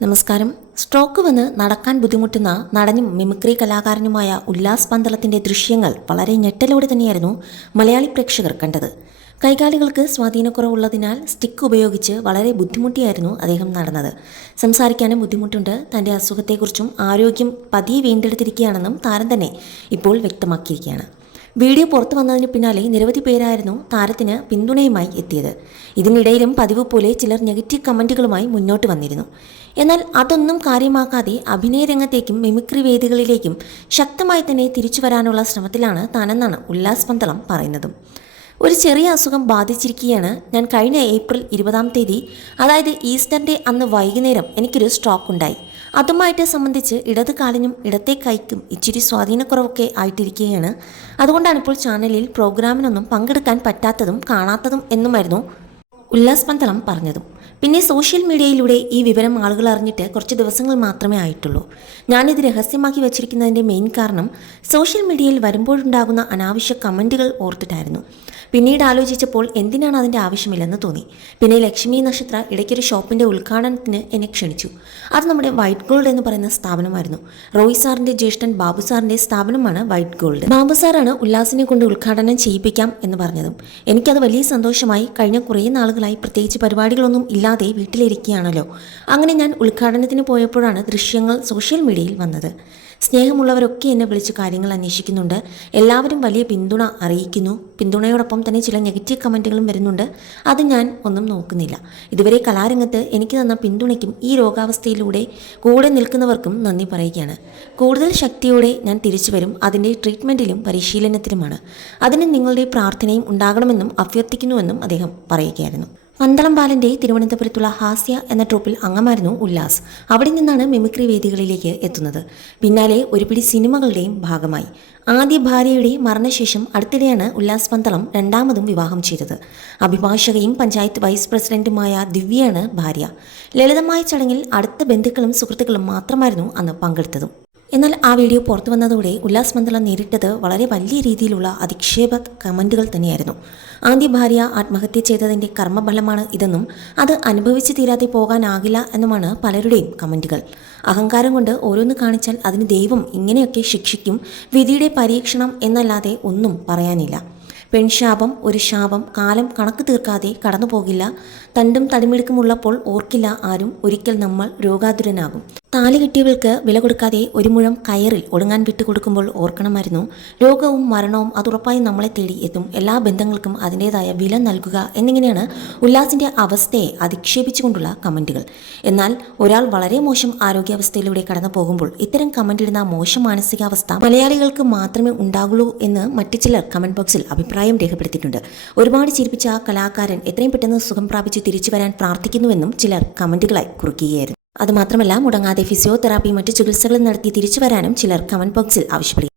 നമസ്കാരം. സ്ട്രോക്ക് വന്ന് നടക്കാൻ ബുദ്ധിമുട്ടുന്ന നടനും മിമിക്രി കലാകാരനുമായ ഉല്ലാസ് പന്തളത്തിൻ്റെ ദൃശ്യങ്ങൾ വളരെ ഞെട്ടലോടെ തന്നെയായിരുന്നു മലയാളി പ്രേക്ഷകർ കണ്ടത്. കൈകാലുകൾക്ക് സ്വാധീനക്കുറവുള്ളതിനാൽ സ്റ്റിക്ക് ഉപയോഗിച്ച് വളരെ ബുദ്ധിമുട്ടിയായിരുന്നു അദ്ദേഹം നടന്നത്. സംസാരിക്കാനും ബുദ്ധിമുട്ടുണ്ട്. തൻ്റെ അസുഖത്തെക്കുറിച്ചും ആരോഗ്യം പതിയെ വീണ്ടെടുത്തിരിക്കുകയാണെന്നും താരം തന്നെ ഇപ്പോൾ വ്യക്തമാക്കിയിരിക്കുകയാണ്. വീഡിയോ പുറത്തു വന്നതിന് പിന്നാലെ നിരവധി പേരായിരുന്നു താരത്തിന് പിന്തുണയുമായി എത്തിയത്. ഇതിനിടയിലും പതിവ് പോലെ ചിലർ നെഗറ്റീവ് കമൻറ്റുകളുമായി മുന്നോട്ട് വന്നിരുന്നു. എന്നാൽ അതൊന്നും കാര്യമാക്കാതെ അഭിനയ രംഗത്തേക്കും മിമിക്രി വേദികളിലേക്കും ശക്തമായി തന്നെ തിരിച്ചു വരാനുള്ള ശ്രമത്തിലാണ് താനെന്നാണ് ഉല്ലാസ് പന്തളം പറയുന്നതും. ഒരു ചെറിയ അസുഖം ബാധിച്ചിരിക്കുകയാണ്. ഞാൻ കഴിഞ്ഞ ഏപ്രിൽ 20 അതായത് ഈസ്റ്ററിൻ്റെ അന്ന് വൈകുന്നേരം എനിക്കൊരു സ്ട്രോക്ക് ഉണ്ടായി. അതുമായിട്ട് സംബന്ധിച്ച് ഇടത് കാലിനും ഇടത്തെ കൈക്കും ഇച്ചിരി സ്വാധീനക്കുറവൊക്കെ ആയിട്ടിരിക്കുകയാണ്. അതുകൊണ്ടാണ് ഇപ്പോൾ ചാനലിൽ പ്രോഗ്രാമിനൊന്നും പങ്കെടുക്കാൻ പറ്റാത്തതും കാണാത്തതും എന്നുമായിരുന്നു ഉല്ലാസ് പന്തളം പറഞ്ഞതും. പിന്നെ സോഷ്യൽ മീഡിയയിലൂടെ ഈ വിവരം ആളുകൾ അറിഞ്ഞിട്ട് കുറച്ച് ദിവസങ്ങൾ മാത്രമേ ആയിട്ടുള്ളൂ. ഞാനിത് രഹസ്യമാക്കി വച്ചിരിക്കുന്നതിൻ്റെ മെയിൻ കാരണം സോഷ്യൽ മീഡിയയിൽ വരുമ്പോഴുണ്ടാകുന്ന അനാവശ്യ കമൻറ്റുകൾ ഓർത്തിട്ടായിരുന്നു. പിന്നീട് ആലോചിച്ചപ്പോൾ എന്തിനാണ് അതിൻ്റെ ആവശ്യമില്ലെന്ന് തോന്നി. പിന്നെ ലക്ഷ്മി നക്ഷത്ര ഇടയ്ക്കൊരു ഷോപ്പിൻ്റെ ഉദ്ഘാടനത്തിന് എന്നെ ക്ഷണിച്ചു. അത് നമ്മുടെ വൈറ്റ് ഗോൾഡ് എന്ന് പറയുന്ന സ്ഥാപനമായിരുന്നു. റോയ് സാറിൻ്റെ ജ്യേഷ്ഠൻ ബാബു സാറിൻ്റെ സ്ഥാപനമാണ് വൈറ്റ് ഗോൾഡ്. ബാബു സാറാണ് ഉല്ലാസിനെ കൊണ്ട് ഉദ്ഘാടനം ചെയ്യിപ്പിക്കാം എന്ന് പറഞ്ഞതും. എനിക്കത് വലിയ സന്തോഷമായി. കഴിഞ്ഞ കുറേ നാളുകളായി പ്രത്യേകിച്ച് പരിപാടികളൊന്നും ഇല്ലാതെ വീട്ടിലിരിക്കുകയാണല്ലോ. അങ്ങനെ ഞാൻ ഉദ്ഘാടനത്തിന് പോയപ്പോഴാണ് ദൃശ്യങ്ങൾ സോഷ്യൽ മീഡിയയിൽ വന്നത്. സ്നേഹമുള്ളവരൊക്കെ എന്നെ വിളിച്ച് കാര്യങ്ങൾ അന്വേഷിക്കുന്നുണ്ട്. എല്ലാവരും വലിയ പിന്തുണ അറിയിക്കുന്നു. പിന്തുണയോടൊപ്പം തന്നെ ചില നെഗറ്റീവ് കമൻറ്റുകളും വരുന്നുണ്ട്. അത് ഞാൻ ഒന്നും നോക്കുന്നില്ല. ഇതുവരെ കലാരംഗത്ത് എനിക്ക് തന്ന പിന്തുണയ്ക്കും ഈ രോഗാവസ്ഥയിലൂടെ കൂടെ നിൽക്കുന്നവർക്കും നന്ദി പറയുകയാണ്. കൂടുതൽ ശക്തിയോടെ ഞാൻ തിരിച്ചു വരും. അതിൻ്റെ ട്രീറ്റ്മെൻറ്റിലും പരിശീലനത്തിലുമാണ്. അതിന് നിങ്ങളുടെ പ്രാർത്ഥനയും ഉണ്ടാകണമെന്നും അഭ്യർത്ഥിക്കുന്നുവെന്നും അദ്ദേഹം പറയുകയായിരുന്നു. പന്തളം ബാലൻ്റെ തിരുവനന്തപുരത്തുള്ള ഹാസ്യ എന്ന ട്രൂപ്പിൽ അംഗമായിരുന്നു ഉല്ലാസ്. അവിടെ നിന്നാണ് മിമിക്രി വേദികളിലേക്ക് എത്തുന്നത്. പിന്നാലെ ഒരുപിടി സിനിമകളുടെയും ഭാഗമായി. ആദ്യ ഭാര്യയുടെ മരണശേഷം അടുത്തിടെയാണ് ഉല്ലാസ് പന്തളം രണ്ടാമതും വിവാഹം ചെയ്തത്. അഭിഭാഷകയും പഞ്ചായത്ത് വൈസ് പ്രസിഡന്റുമായ ദിവ്യയാണ് ഭാര്യ. ലളിതമായ ചടങ്ങിൽ അടുത്ത ബന്ധുക്കളും സുഹൃത്തുക്കളും മാത്രമായിരുന്നു അന്ന് പങ്കെടുത്തതും. എന്നാൽ ആ വീഡിയോ പുറത്തു വന്നതോടെ ഉല്ലാസ് പന്തളം നേരിട്ടത് വളരെ വലിയ രീതിയിലുള്ള അധിക്ഷേപ കമൻറ്റുകൾ തന്നെയായിരുന്നു. ആദ്യ ഭാര്യ ആത്മഹത്യ ചെയ്തതിൻ്റെ കർമ്മഫലമാണ് ഇതെന്നും അത് അനുഭവിച്ചു തീരാതെ പോകാനാകില്ല എന്നുമാണ് പലരുടെയും കമൻറ്റുകൾ. അഹങ്കാരം കൊണ്ട് ഓരോന്ന് കാണിച്ചാൽ അതിന് ദൈവം ഇങ്ങനെയൊക്കെ ശിക്ഷിക്കും, വിധിയുടെ പരീക്ഷണം എന്നല്ലാതെ ഒന്നും പറയാനില്ല. പെൺശാപം ഒരു ശാപം, കാലം കണക്ക് തീർക്കാതെ കടന്നു പോകില്ല. തണ്ടും തടിമിടുക്കുമുള്ളപ്പോൾ ഓർക്കില്ല ആരും, ഒരിക്കൽ നമ്മൾ രോഗാതുരനാകും. താലി കെട്ടിയവൾക്ക് വില കൊടുക്കാതെ ഒരു മുഴം കയറിൽ ഒടുങ്ങാൻ വിട്ടുകൊടുക്കുമ്പോൾ ഓർക്കണമായിരുന്നു, രോഗവും മരണവും അതുറപ്പായി നമ്മളെ തേടി എത്തും. എല്ലാ ബന്ധങ്ങൾക്കും അതിൻ്റെതായ വില നൽകുക എന്നിങ്ങനെയാണ് ഉല്ലാസിൻ്റെ അവസ്ഥയെ അധിക്ഷേപിച്ചുകൊണ്ടുള്ള കമൻറ്റുകൾ. എന്നാൽ ഒരാൾ വളരെ മോശം ആരോഗ്യാവസ്ഥയിലൂടെ കടന്നു പോകുമ്പോൾ ഇത്തരം കമൻറ്റിടുന്ന മോശം മാനസികാവസ്ഥ മലയാളികൾക്ക് മാത്രമേ ഉണ്ടാകുള്ളൂ എന്ന് മറ്റു ചിലർ കമൻറ്റ് ബോക്സിൽ അഭിപ്രായം രേഖപ്പെടുത്തിയിട്ടുണ്ട്. ഒരുപാട് ചിരിപ്പിച്ച കലാകാരൻ എത്രയും പെട്ടെന്ന് സുഖം പ്രാപിച്ച് തിരിച്ചു വരാൻ പ്രാർത്ഥിക്കുന്നുവെന്നും ചിലർ കമൻറ്റുകളായി കുറിക്കുകയായിരുന്നു. അതുമാത്രമല്ല, മുടങ്ങാതെ ഫിസിയോതെറാപ്പി മറ്റു ചികിത്സകളും നടത്തി തിരിച്ചു വരാനും ചിലർ കമൻറ്റ് ബോക്സിൽ ആവശ്യപ്പെടുന്നു.